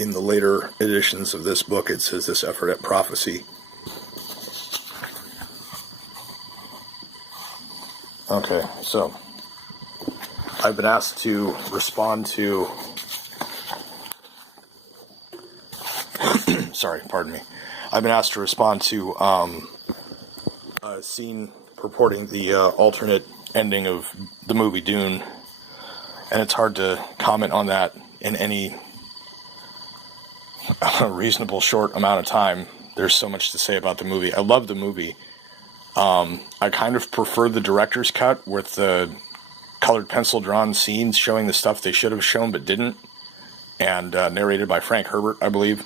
in the later editions of this book, it says this effort at prophecy. Okay, so I've been asked to respond to I've been asked to respond to a scene purporting the alternate ending of the movie Dune, and it's hard to comment on that in any reasonable short amount of time. There's so much to say about the movie. I love the movie. I kind of prefer the director's cut with the colored pencil drawn scenes showing the stuff they should have shown but didn't, and narrated by Frank Herbert, I believe.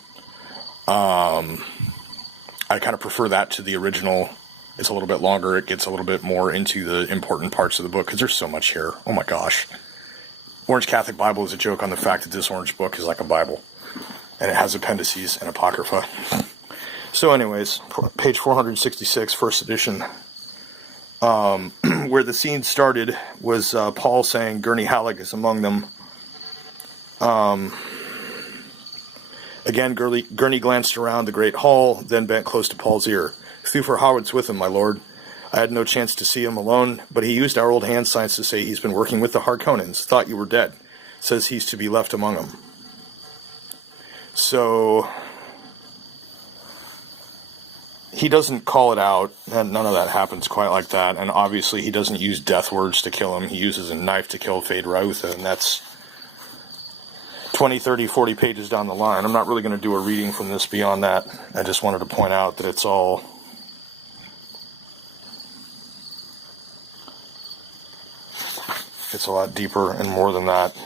I kind of prefer that to the original. It's a little bit longer. It gets a little bit more into the important parts of the book because there's so much here. Oh my gosh. Orange Catholic Bible is a joke on the fact that this orange book is like a Bible, and it has appendices and apocrypha. So anyways, page 466, first edition, where the scene started was Paul saying Gurney Halleck is among them. Again, Gurney glanced around the great hall, then bent close to Paul's ear. Thufir Howard's with him, my lord. I had no chance to see him alone, but he used our old hand signs to say he's been working with the Harkonnens. Thought you were dead. Says he's to be left among them. So he doesn't call it out, and none of that happens quite like that, and obviously he doesn't use death words to kill him. He uses a knife to kill Fade Rautha, and that's 20, 30, 40 pages down the line. I'm not really going to do a reading from this beyond that. I just wanted to point out that it's a lot deeper and more than that.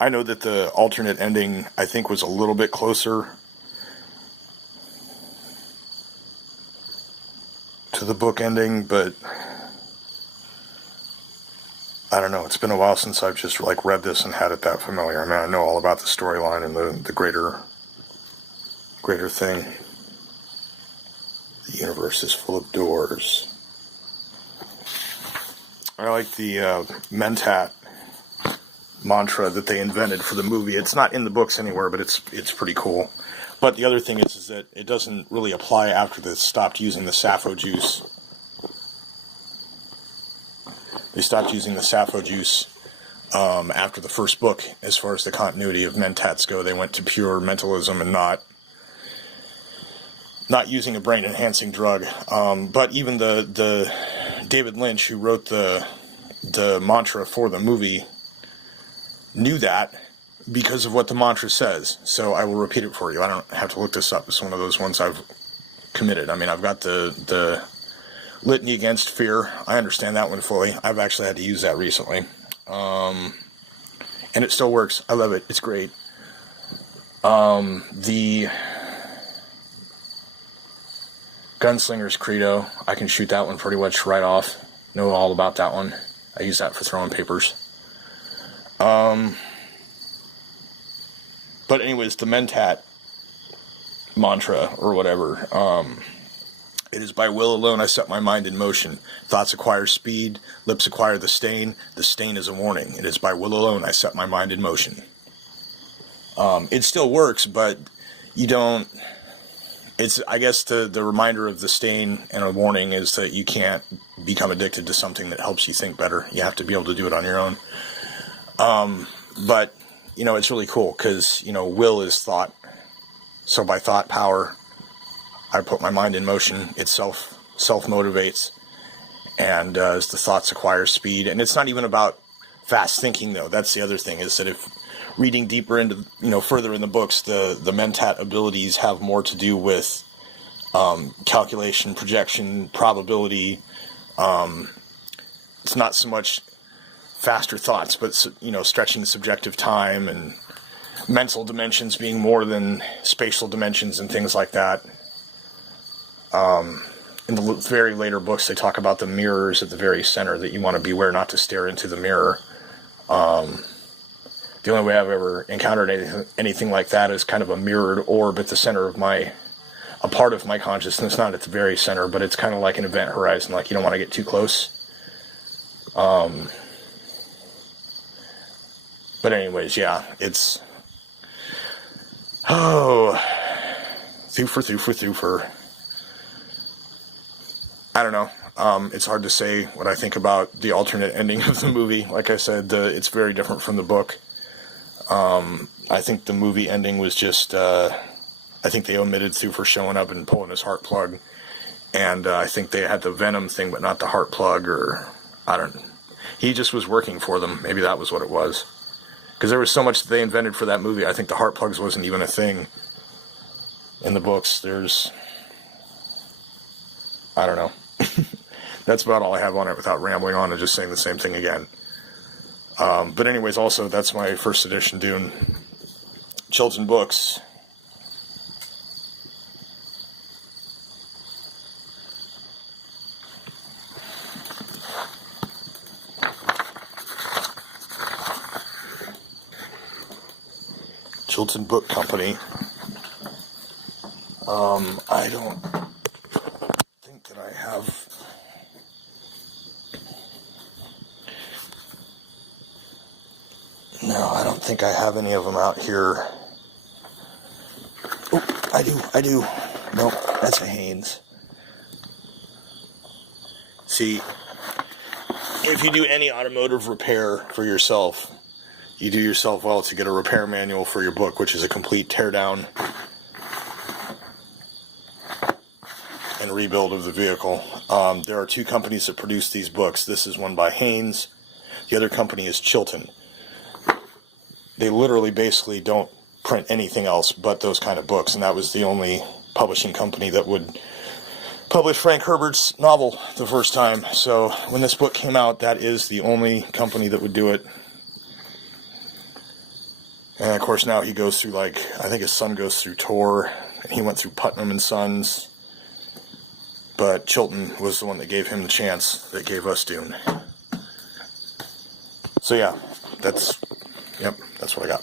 I know that the alternate ending, I think, was a little bit closer to the book ending, but I don't know. It's been a while since I've just read this and had it that familiar. I mean, I know all about the storyline and the greater thing. The universe is full of doors. I like the Mentat mantra that they invented for the movie. It's not in the books anywhere, but it's pretty cool. But the other thing is that it doesn't really apply after they stopped using the sappho juice. They stopped using the sappho juice after the first book. As far as the continuity of mentats go, they went to pure mentalism and not using a brain-enhancing drug. But even the David Lynch, who wrote the mantra for the movie, knew that because of what the mantra says. So I will repeat it for you. I don't have to look this up. It's one of those ones I've committed. I mean, I've got the Litany Against Fear. I understand that one fully. I've actually had to use that recently. And it still works. I love it. It's great. The Gunslinger's Credo, I can shoot that one pretty much right off. Know all about that one. I use that for throwing papers. But anyways, the Mentat mantra, or whatever, it is by will alone I set my mind in motion. Thoughts acquire speed, lips acquire the stain is a warning. It is by will alone I set my mind in motion. It still works, but you don't, it's, I guess the reminder of the stain and a warning is that you can't become addicted to something that helps you think better. You have to be able to do it on your own. But, it's really cool because, will is thought. So by thought power, I put my mind in motion. It self-motivates. And as the thoughts acquire speed. And it's not even about fast thinking, though. That's the other thing, is that if reading deeper into, further in the books, the mentat abilities have more to do with calculation, projection, probability. It's not so much faster thoughts, but, stretching subjective time and mental dimensions being more than spatial dimensions and things like that. In the very later books, they talk about the mirrors at the very center, that you want to beware not to stare into the mirror. The only way I've ever encountered anything like that is kind of a mirrored orb at the center of a part of my consciousness, not at the very center, but it's kind of like an event horizon, like you don't want to get too close. But anyways, yeah, it's Oh, Thoofer. I don't know. It's hard to say what I think about the alternate ending of the movie. Like I said, it's very different from the book. I think the movie ending was just, I think they omitted Thoofer showing up and pulling his heart plug. And I think they had the venom thing, but not the heart plug, or I don't know. He just was working for them. Maybe that was what it was. Because there was so much that they invented for that movie. I think the heart plugs wasn't even a thing in the books. I don't know. That's about all I have on it without rambling on and just saying the same thing again. But anyways, also, that's my first edition Dune. Chilton Books. Chilton Book Company. I don't think that I have... No, I don't think I have any of them out here. Oh, I do. No, that's a Haynes. See, if you do any automotive repair for yourself, you do yourself well to get a repair manual for your book, which is a complete teardown and rebuild of the vehicle. There are two companies that produce these books. This is one by Haynes. The other company is Chilton. They literally basically don't print anything else but those kind of books, and that was the only publishing company that would publish Frank Herbert's novel the first time. So when this book came out, that is the only company that would do it. And of course now he goes through, like, I think his son goes through Tor, and he went through Putnam and Sons. But Chilton was the one that gave him the chance, that gave us Dune. So yeah, that's what I got.